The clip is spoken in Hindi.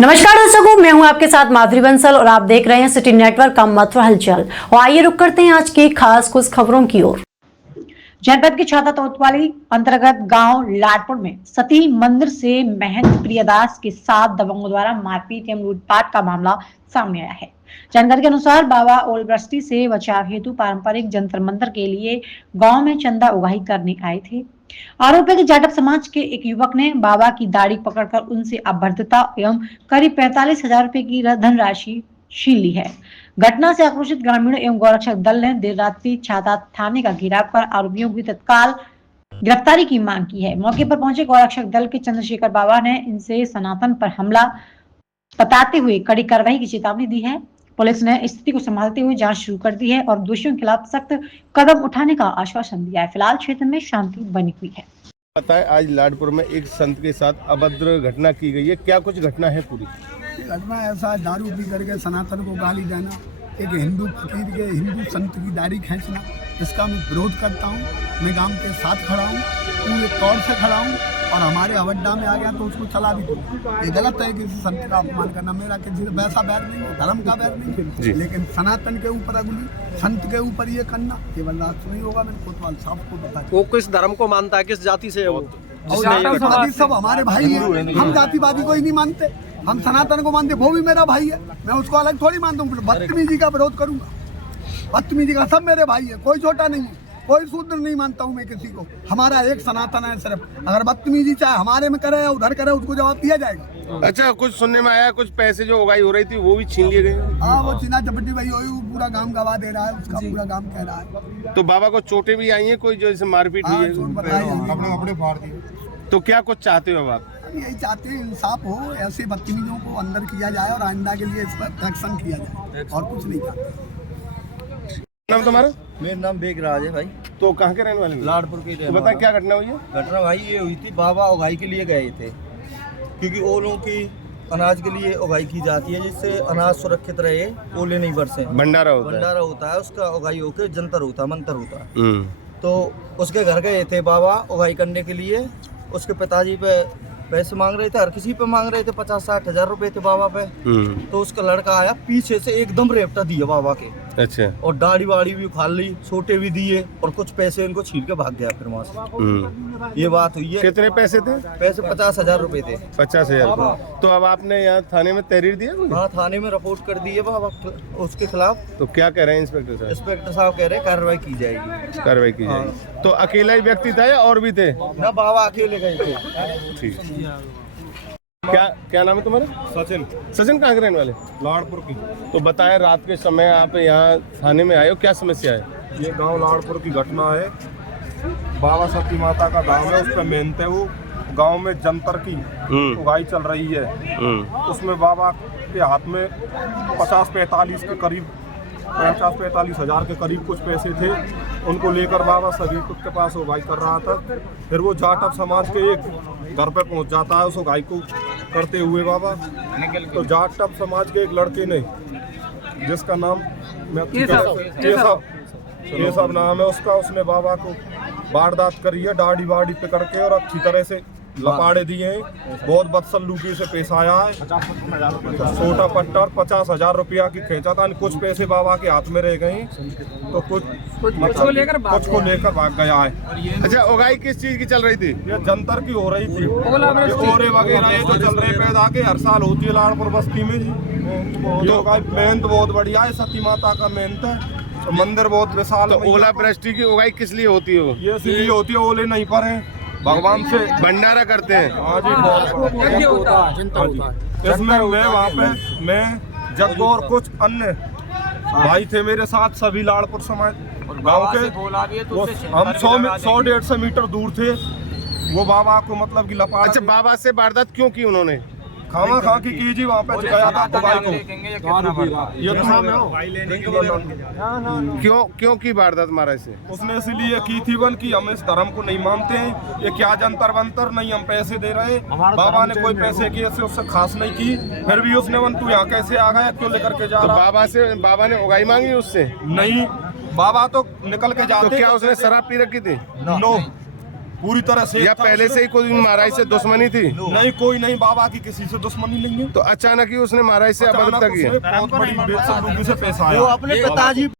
नमस्कार दर्शकों, मैं हूं आपके साथ माधुरी बंसल और आप देख रहे हैं सिटी नेटवर्क का मथुरा हलचल। और आइए रुक करते हैं आज की खास कुछ खबरों की ओर। जनपद के छाता तोतवाली अंतर्गत गांव लाडपुर में सती मंदिर से महंत प्रियदास के साथ दबंगों द्वारा मारपीट एवं लूटपाट का मामला सामने आया है। जानकारी के अनुसार बाबा ओलवृष्टि से बचाव हेतु पारंपरिक जंतर मंतर के लिए गांव में चंदा उगाही करने आए थे। आरोप है कि जाटव समाज के एक युवक ने बाबा की दाढ़ी पकड़कर उनसे अभद्रता एवं करीब 45,000 रुपए की धनराशि छीन ली है। घटना से आक्रोशित ग्रामीणों एवं गौरक्षक दल ने देर रात्रि छाता थाने का घेराव कर आरोपियों की तत्काल गिरफ्तारी की मांग की है। मौके पर पहुंचे गौरक्षक दल के चंद्रशेखर बाबा ने इनसे सनातन पर हमला बताते हुए कड़ी कार्रवाई की चेतावनी दी है। पुलिस ने स्थिति को संभालते हुए जांच शुरू कर दी है और दोषियों के खिलाफ सख्त कदम उठाने का आश्वासन दिया है। फिलहाल क्षेत्र में शांति बनी हुई है। बताएं, आज लाडपुर में एक संत के साथ अभद्र घटना की गई है, क्या कुछ घटना है पूरी? घटना ऐसा, दारू पी करके सनातन को गाली देना, एक हिंदू फकीर के हिंदू संत की दाढ़ी खींचना, इसका मैं विरोध करता हूँ। मैं गांव के साथ खड़ा हूँ, पूरे तौर से खड़ा हूँ और हमारे अवड्डा में आ गया तो उसको चला भी दूँ। ये गलत है किसी संत का अपमान करना। मेरा किसी से वैसा बैर नहीं है, धर्म का बैर नहीं है, लेकिन सनातन के ऊपर अगली, संत के ऊपर ये करना ये बर्दाश्त नहीं होगा। मैंने कोतवाल साहब को बताया। वो किस धर्म को मानता है, किस जाति से है वो? और सब हमारे भाई हैं, हम जातिवादी को ही नहीं मानते, हम सनातन को मानते। वो भी मेरा भाई है, मैं उसको अलग थोड़ी मानता हूँ। बदतमीजी का विरोध करूंगा, बदतमीजी का। सब मेरे भाई है, कोई छोटा नहीं है, कोई शूद्र नहीं मानता हूँ मैं किसी को। हमारा एक सनातन है सिर्फ। अगर बदतमीजी चाहे हमारे में करे उधर करे, उसको जवाब दिया जाएगा। अच्छा, कुछ सुनने में आया कुछ पैसे जो उगाही हो रही थी वो भी छीन लिए गए। हाँ, वो चीना चपटी भाई वो पूरा गांव गवा दे रहा है, उसका पूरा गांव कह रहा है। तो बाबा को चोटें भी आई हैं, कोई जो इसे मारपीट हुई है? कपड़े फाड़ दिए। तो क्या कुछ चाहते हो अब आप? यही चाहते हैं इंसाफ हो, ऐसे बदतमीजों को अंदर किया जाए और आइंदा के लिए इस पर एक्शन किया जाए, और कुछ नहीं चाहते। नाम तुम्हारा? मेरा नाम बेगराज है भाई। तो कहाँ के रहने वाले? लाडपुर के तो बता क्या घटना हुई है? घटना भाई ये हुई थी, बाबा उगाही के लिए गए थे, क्योंकि ओलों की अनाज के लिए उगाही की जाती है, जिससे अनाज सुरक्षित रहे, ओले नहीं बरसे। भंडारा होता है उसका, उगाही होकर जंतर होता है, मंत्र होता है। तो उसके घर गए थे बाबा उगाही करने के लिए। उसके पिताजी पे पैसे मांग रहे थे, हर किसी पे मांग रहे थे, 50-60 हजार रुपए थे बाबा पे। तो उसका लड़का आया पीछे से, एकदम रेपटा दिया बाबा के। अच्छा। और दाढ़ी वाड़ी भी उखाड़ ली, छोटे भी दिए, और कुछ पैसे इनको छीन के भाग गया फिर वहाँ से। ये बात हुई है। कितने पैसे थे? पैसे 50,000 रुपए थे। 50,000। तो अब आपने यहाँ थाने में तहरीर दिया? हाँ, थाने में रिपोर्ट कर दी है बाबा उसके खिलाफ। तो क्या कह रहे हैं इंस्पेक्टर साहब? इंस्पेक्टर साहब कह रहे हैं कार्रवाई की जाएगी। कार्रवाई की जाएगी। तो अकेला ही व्यक्ति था या और भी थे? ना, बाबा अकेले गए थे। ठीक। क्या नाम है तुम्हारा? सचिन। सचिन कहाँ के रहने वाले? लाडपुर की। तो बताएं, रात के समय आप यहाँ थाने में आए हो, क्या समस्या है? ये गांव लाडपुर की घटना है। बाबा सती माता का गांव है, उस पर मेहनत है। वो गांव में जंतर की उगाही चल रही है। उसमें बाबा के हाथ में 50-45 के करीब, 50-45 हजार के करीब कुछ पैसे थे। उनको लेकर बाबा सभी के पास उगाही कर रहा था। फिर वो जाटव समाज के एक घर पे पहुंच जाता है उस उगाही को करते हुए बाबा। तो जाटव समाज के एक लड़के ने, जिसका नाम केशव नाम है उसका, उसने बाबा को वारदात करी है, दाढ़ी वाड़ी पकड़ के और अच्छी तरह से लपाड़े दिए हैं। बहुत बदसलूकी से पेश आया है। छोटा पट्टा 50,000 रुपया की खेचा था। कुछ पैसे बाबा के हाथ में रह गए, तो कुछ को लेकर भाग गया है। अच्छा, उगाही किस चीज की चल रही थी? ये जंतर की हो रही थी। ओरे वगैरह ये जो चल रहे पैदा के हर साल होती है लाडपुर बस्ती में जी। तो मेहनत बहुत बढ़िया है, सती माता का मेहनत है। तो मंदिर बहुत विशाल। तो ओलावृष्टि की उगाही किस लिए होती है? ये इसलिए होती है, ओले नहीं पर हैं, भगवान से भंडारा करते हैं। हाँ जी, इसमें मैं वहाँ पे मैं जग और कुछ अन्य भाई थे मेरे साथ, सभी लाडपुर समाज गांव के। हम 100-150 मीटर दूर थे। वो बाबा को मतलब कि लपाट। अच्छा, बाबा से वारदात क्यों की उन्होंने? खामा खा की जी, वहाँ पे गया था तो भाई को क्यों की वारदात मारा इसे? उसने इसलिए की थी बन कि हम इस धर्म को नहीं मानते हैं, ये क्या जंतर बंतर नहीं, हम पैसे दे रहे। बाबा ने कोई पैसे की ऐसे उससे खास नहीं की। फिर भी उसने बन तू यहाँ कैसे आ गया, क्यों लेकर के जा रहा? बाबा ने उगाही मांगी उससे? नहीं, बाबा तो निकल के जाते। तो क्या उसने शराब पी रखी थी? नो, पूरी तरह से या पहले से ही कोई महाराज से दुश्मनी थी? नहीं, कोई नहीं, बाबा की किसी से दुश्मनी नहीं है। तो अचानक ही उसने महाराज से अभद्रता की है? बहुत बड़ी बेइज्जती से पेश वो आया। अपने पिताजी